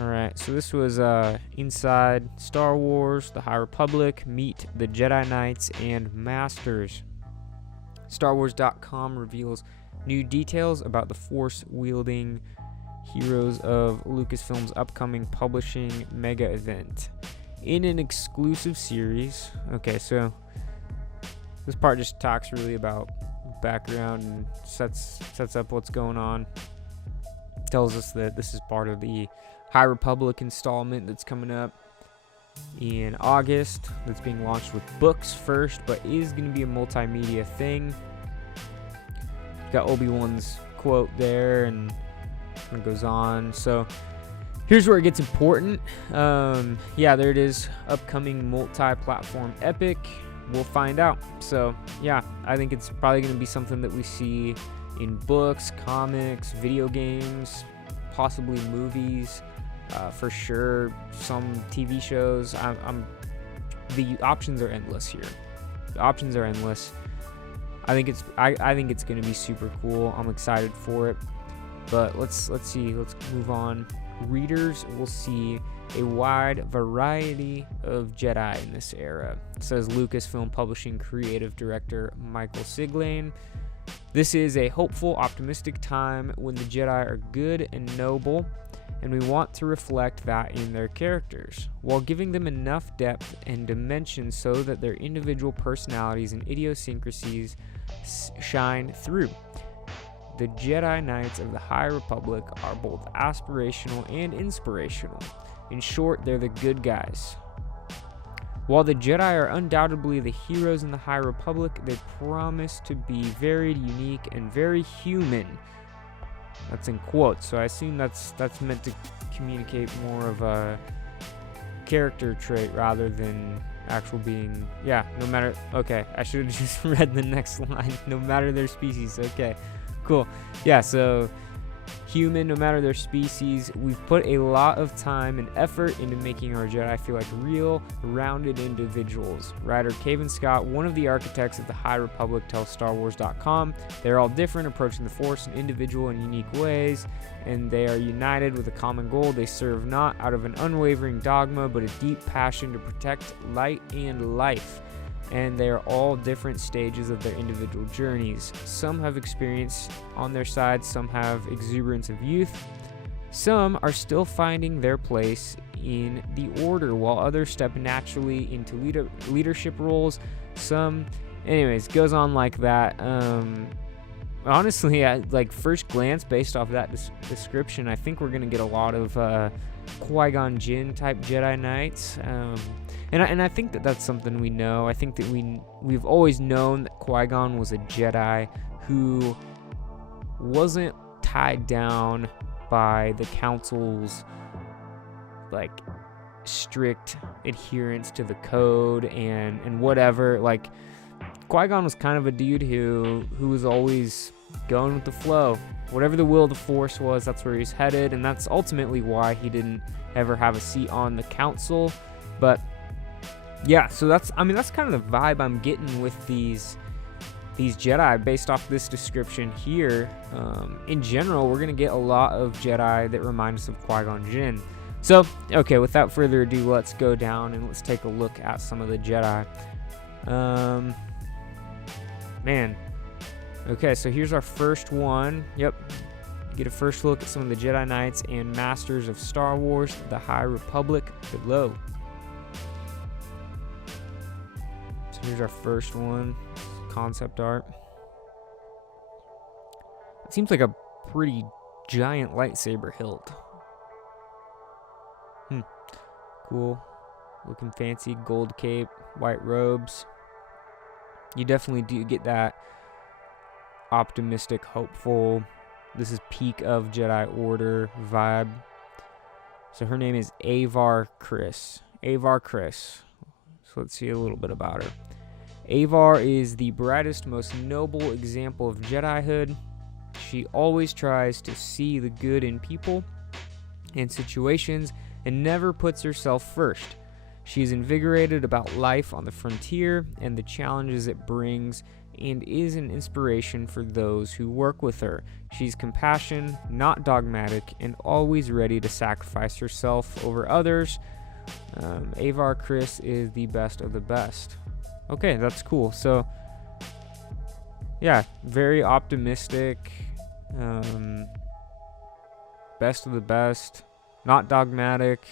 Alright, so this was Inside Star Wars, The High Republic, Meet the Jedi Knights and Masters. StarWars.com reveals new details about the Force-wielding heroes of Lucasfilm's upcoming publishing mega event. In an exclusive series, okay, so this part just talks really about background and sets up what's going on. Tells us that this is part of the High Republic installment that's coming up in August, that's being launched with books first, but is going to be a multimedia thing. Got Obi-Wan's quote there, and it goes on. So here's where it gets important. Yeah, there it is. Upcoming multi-platform epic. We'll find out. So yeah, I think it's probably going to be something that we see in books, comics, video games, possibly movies, for sure. Some TV shows. The options are endless here. The options are endless. I think it's going to be super cool. I'm excited for it. But let's see. Let's move on. Readers will see a wide variety of Jedi in this era, says Lucasfilm Publishing creative director Michael Siglain. This is a hopeful, optimistic time when the Jedi are good and noble, and we want to reflect that in their characters, while giving them enough depth and dimension so that their individual personalities and idiosyncrasies shine through. The Jedi Knights of the High Republic are both aspirational and inspirational. In short, they're the good guys. While the Jedi are undoubtedly the heroes in the High Republic, they promise to be varied, unique, and very human. That's in quotes, so I assume that's meant to communicate more of a character trait rather than actual being. Yeah, no matter. Okay, I should have just read the next line. No matter their species. Okay, cool. Yeah, so human, no matter their species. We've put a lot of time and effort into making our Jedi feel like real, rounded individuals. Writer Cavan Scott, one of the architects of the High Republic, tells StarWars.com, they're all different, approaching the Force in individual and unique ways, and they are united with a common goal. They serve not out of an unwavering dogma, but a deep passion to protect light and life. And they are all different stages of their individual journeys. Some have experience on their side, some have exuberance of youth, some are still finding their place in the Order, while others step naturally into leadership roles. Anyways, goes on like that. Honestly, like first glance, based off that description, I think we're gonna get a lot of Qui-Gon Jinn type Jedi Knights. And I think that that's something we know. I think that we've always known that Qui-Gon was a Jedi who wasn't tied down by the Council's like strict adherence to the code and whatever. Like Qui-Gon was kind of a dude who was always going with the flow. Whatever the will of the Force was, that's where he's headed, and that's ultimately why he didn't ever have a seat on the Council. But yeah, so that's kind of the vibe I'm getting with these Jedi based off this description here. In general, we're gonna get a lot of Jedi that remind us of Qui-Gon Jinn. So, okay, without further ado, let's go down and let's take a look at some of the Jedi. Man. Okay, so here's our first one. Yep. Get a first look at some of the Jedi Knights and Masters of Star Wars, the High Republic below. So here's our first one. Concept art. It seems like a pretty giant lightsaber hilt. Cool. Looking fancy. Gold cape, white robes. You definitely do get that optimistic, hopeful, this is peak of Jedi Order vibe. So her name is Avar Kriss. So let's see a little bit about her. Avar is the brightest, most noble example of Jedihood. She always tries to see the good in people and situations and never puts herself first. She is invigorated about life on the frontier and the challenges it brings, and is an inspiration for those who work with her. She's compassionate, not dogmatic, and always ready to sacrifice herself over others. Avar Kriss is the best of the best. Okay, that's cool. So, yeah, very optimistic. Best of the best, not dogmatic.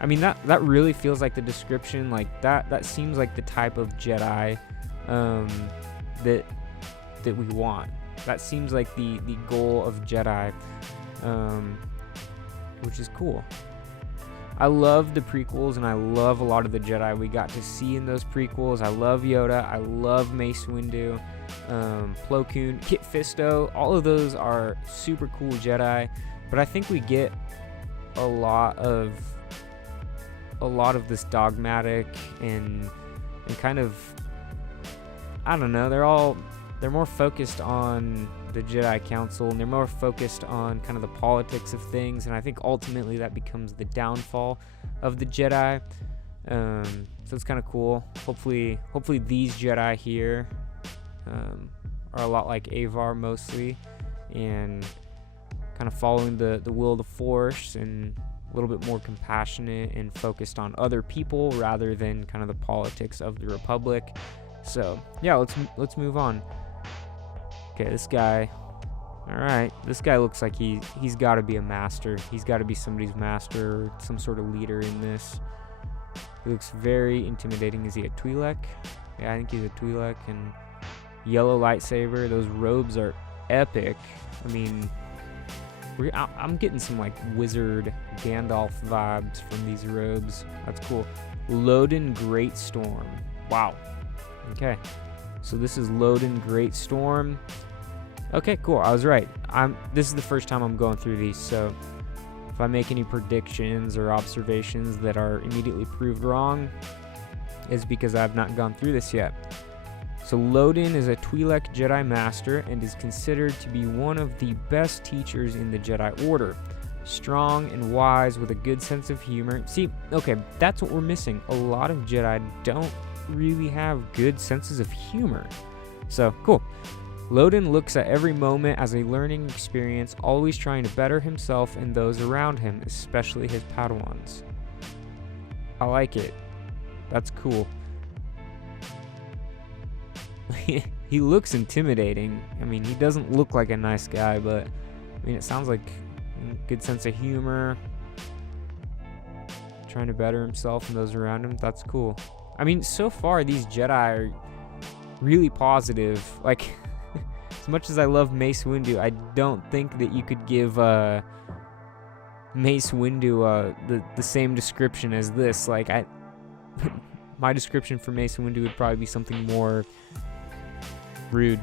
I mean, that really feels like the description. Like that seems like the type of Jedi that we want. That seems like the goal of Jedi, which is cool. I love the prequels, and I love a lot of the Jedi we got to see in those prequels. I love Yoda. I love Mace Windu, Plo Koon, Kit Fisto. All of those are super cool Jedi, but I think we get a lot of this dogmatic and kind of, I don't know, they're more focused on the Jedi Council, and they're more focused on kind of the politics of things, and I think ultimately that becomes the downfall of the Jedi. So it's kind of cool. Hopefully these Jedi here are a lot like Avar mostly, and kind of following the will of the Force, and a little bit more compassionate and focused on other people rather than kind of the politics of the Republic. So yeah, let's move on. Okay, this guy. All right, this guy looks like he's got to be a master. He's got to be somebody's master, or some sort of leader in this. He looks very intimidating. Is he a Twi'lek? Yeah, I think he's a Twi'lek. And yellow lightsaber. Those robes are epic. I mean, I'm getting some like wizard Gandalf vibes from these robes. That's cool. Loden Greatstorm. Wow. Okay, so this is Loden Greatstorm. Okay, cool. I was right. This is the first time I'm going through these, so if I make any predictions or observations that are immediately proved wrong, is because I've not gone through this yet. So Loden is a Twi'lek Jedi Master and is considered to be one of the best teachers in the Jedi Order. Strong and wise with a good sense of humor. See, okay, that's what we're missing. A lot of Jedi don't really have good senses of humor. So, cool. Loden looks at every moment as a learning experience, always trying to better himself and those around him, especially his Padawans. I like it. That's cool. He looks intimidating. I mean, he doesn't look like a nice guy, but I mean, it sounds like a good sense of humor, trying to better himself and those around him. That's cool. I mean, so far these Jedi are really positive. Like, as much as I love Mace Windu, I don't think that you could give Mace Windu the same description as this. Like, my description for Mace Windu would probably be something more rude,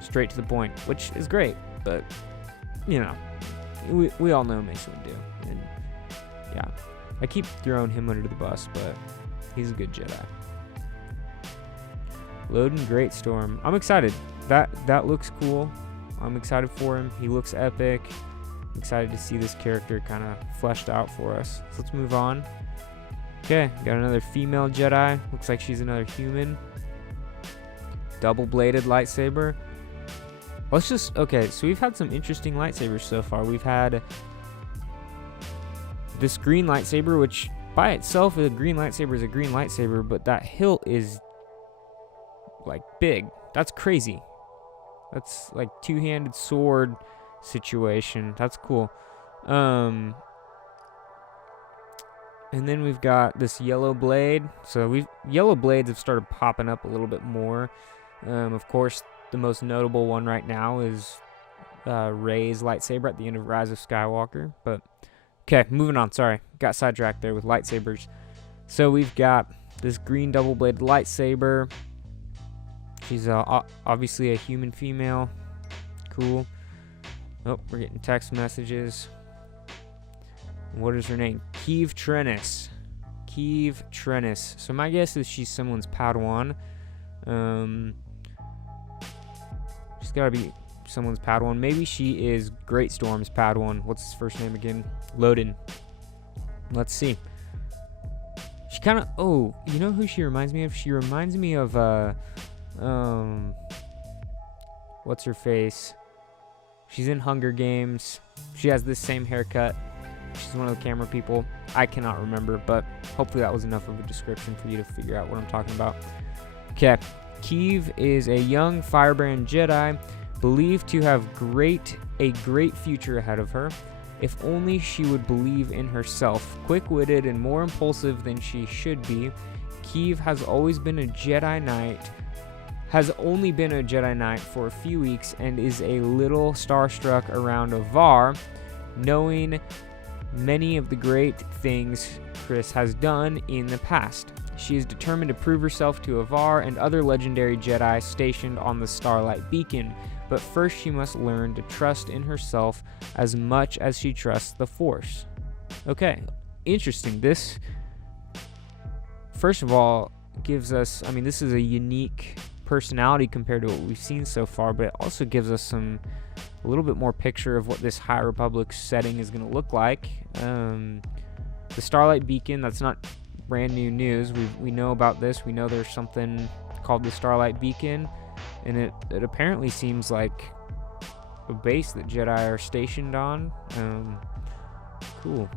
straight to the point, which is great, but you know, we all know Mace Windu, and yeah, I keep throwing him under the bus, but he's a good Jedi. Loden Greatstorm. I'm excited. That looks cool. I'm excited for him. He looks epic. I'm excited to see this character kind of fleshed out for us. So let's move on. Okay, got another female Jedi. Looks like she's another human. Double-bladed lightsaber. Okay, so we've had some interesting lightsabers so far. We've had this green lightsaber, which by itself, a green lightsaber is a green lightsaber, but that hilt is like big. That's crazy. That's like two-handed sword situation. That's cool. And then we've got this yellow blade. So yellow blades have started popping up a little bit more. Of course, the most notable one right now is Rey's lightsaber at the end of Rise of Skywalker. But okay, moving on. Sorry, got sidetracked there with lightsabers. So we've got this green double-bladed lightsaber. She's obviously a human female. Cool. Oh, we're getting text messages. What is her name? Keeve Trennis. Keeve Trennis. So my guess is she's someone's Padawan. She's got to be someone's Padawan. Maybe she is Greatstorm's Padawan. What's his first name again? Loden. Let's see. She kind of, oh, you know who she reminds me of? She reminds me of, what's her face? She's in Hunger Games. She has this same haircut. She's one of the camera people. I cannot remember, but hopefully that was enough of a description for you to figure out what I'm talking about. Okay, Kiev is a young firebrand Jedi, believed to have a great future ahead of her, if only she would believe in herself. Quick-witted and more impulsive than she should be, Kiev has only been a Jedi Knight for a few weeks and is a little starstruck around Avar, knowing many of the great things Chris has done in the past. She is determined to prove herself to Avar and other legendary Jedi stationed on the Starlight Beacon, but first she must learn to trust in herself as much as she trusts the Force. Okay, interesting. This, first of all, gives us, I mean, this is a unique personality compared to what we've seen so far, but it also gives us a little bit more picture of what this High Republic setting is going to look like. The Starlight Beacon, that's not brand new news. We know about this. We know there's something called the Starlight Beacon, and it apparently seems like a base that Jedi are stationed on. Cool.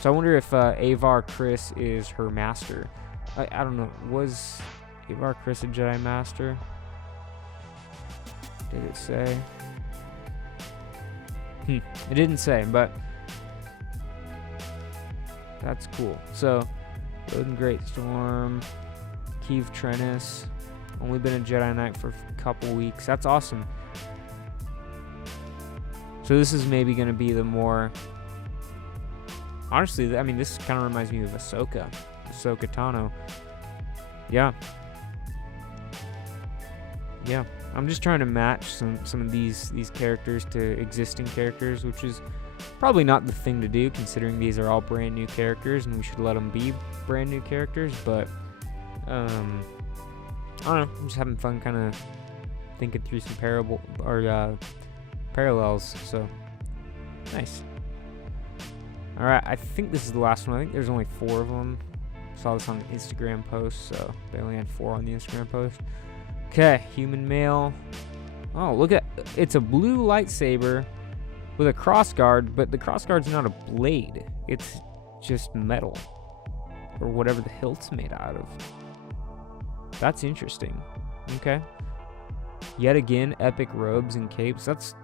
So I wonder if Avar Kriss is her master. I don't know. Was Avar Kriss a Jedi master? Did it say? It didn't say, but that's cool. So, Odin Greatstorm, Kiev Trennis, only been a Jedi Knight for a couple weeks. That's awesome. So this is maybe going to be the more... Honestly, I mean, this kind of reminds me of Ahsoka Tano. Yeah. I'm just trying to match some of these characters to existing characters, which is probably not the thing to do, considering these are all brand new characters and we should let them be brand new characters. But I don't know, I'm just having fun kind of thinking through some parallels. So nice. All right, I think this is the last one. I think there's only 4 of them. Saw this on the Instagram post, so they only had 4 on the Instagram post. Okay, human male. Oh, look at, it's a blue lightsaber with a crossguard, but the crossguard's not a blade. It's just metal, or whatever the hilt's made out of. That's interesting. Okay. Yet again, epic robes and capes. That's,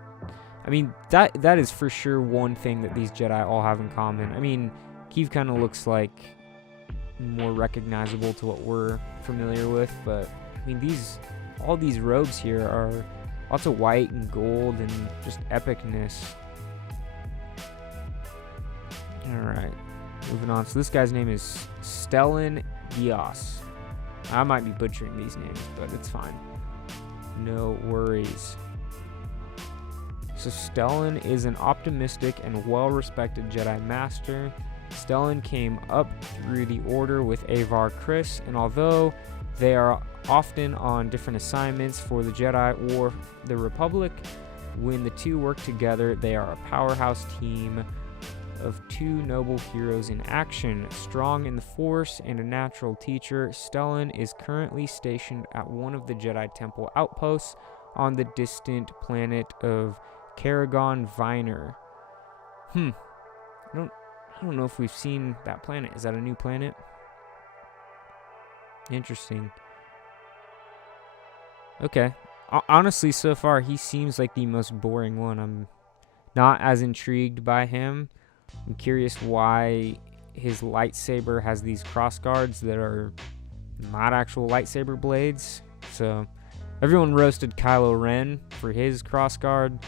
I mean, that is for sure one thing that these Jedi all have in common. I mean, Kiev kind of looks like more recognizable to what we're familiar with, but I mean, all these robes here are lots of white and gold and just epicness. Alright, moving on. So this guy's name is Stellan Gios. I might be butchering these names, but it's fine. No worries. So Stellan is an optimistic and well-respected Jedi Master. Stellan came up through the Order with Avar Kriss, and although they are often on different assignments for the Jedi or the Republic, when the two work together, they are a powerhouse team of 2 noble heroes in action. Strong in the Force and a natural teacher, Stellan is currently stationed at one of the Jedi Temple outposts on the distant planet of Karagon Viner. I don't know if we've seen that planet. Is that a new planet? Interesting. Okay. Honestly, so far, he seems like the most boring one. I'm not as intrigued by him. I'm curious why his lightsaber has these crossguards that are not actual lightsaber blades. So, everyone roasted Kylo Ren for his crossguard.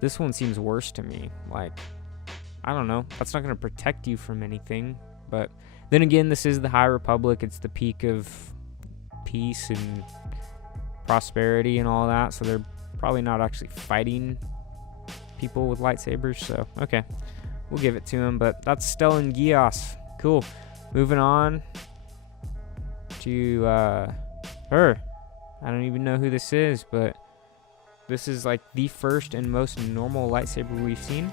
This one seems worse to me. Like, I don't know. That's not going to protect you from anything. But then again, this is the High Republic. It's the peak of peace and prosperity and all that. So they're probably not actually fighting people with lightsabers. So, okay. We'll give it to him. But that's Stellan Gios. Cool. Moving on to her. I don't even know who this is, but this is like the first and most normal lightsaber we've seen.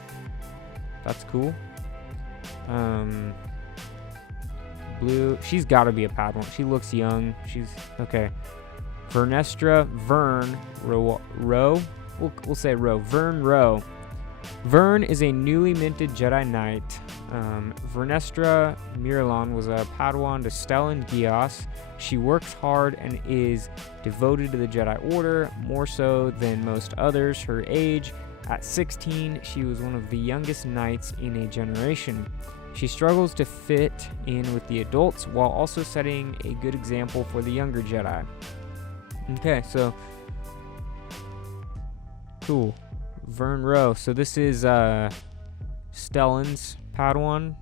That's cool. blue. She's got to be a Padawan. She looks young. She's okay. Vernestra Vern Rowe. We'll say Rowe. Vern Rowe. Vern is a newly minted Jedi Knight. Vernestra Miralon was a Padawan to Stellan Gios. She works hard and is devoted to the Jedi Order, more so than most others her age. At 16, she was one of the youngest knights in a generation. She struggles to fit in with the adults while also setting a good example for the younger Jedi. Okay, so cool. Vern Rowe. So this is Stellan's Padawan.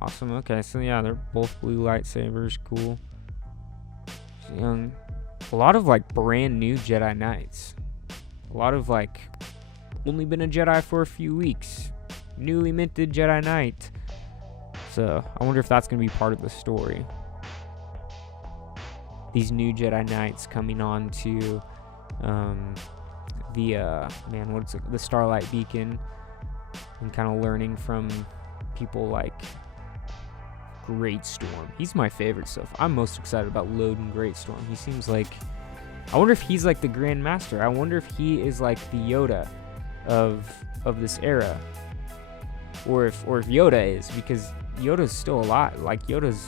Awesome. Okay, so yeah, they're both blue lightsabers. Cool. Young. A lot of like brand new Jedi Knights. A lot of like only been a Jedi for a few weeks. Newly minted Jedi Knight. So I wonder if that's going to be part of the story. These new Jedi Knights coming on to the Starlight Beacon and kind of learning from people like Greatstorm. He's my favorite stuff. I'm most excited about Loden Greatstorm. He seems like, I wonder if he's like the Grand Master. I wonder if he is like the Yoda of this era, or if Yoda is, because Yoda's still alive. Like Yoda's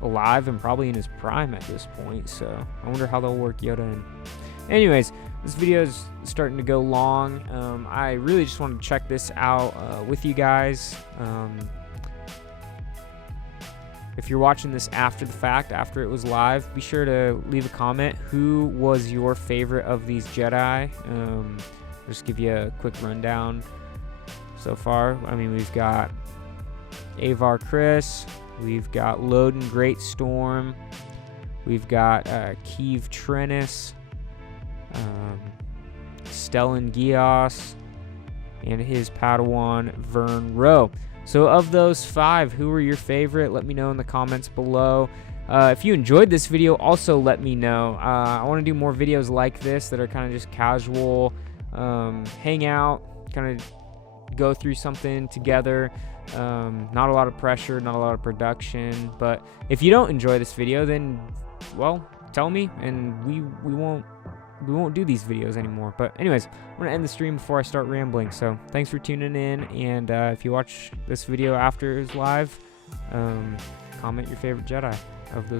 alive and probably in his prime at this point. So I wonder how they'll work Yoda in. Anyways, this video is starting to go long. I really just wanted to check this out with you guys. If you're watching this after the fact, after it was live, be sure to leave a comment. Who was your favorite of these Jedi? Just give you a quick rundown so far. I mean, we've got Avar Kriss, we've got Loden Greatstorm, we've got Keeve Trennis, Stellan Gios, and his Padawan Vern Rowe. So of those 5, who were your favorite? Let me know in the comments below. If you enjoyed this video, also let me know. I want to do more videos like this that are kind of just casual, hang out, kind of go through something together. Not a lot of pressure, not a lot of production. But if you don't enjoy this video, then, well, tell me, and we won't do these videos anymore. But anyways, I'm gonna end the stream before I start rambling. So thanks for tuning in, and if you watch this video after it was live, comment your favorite Jedi of those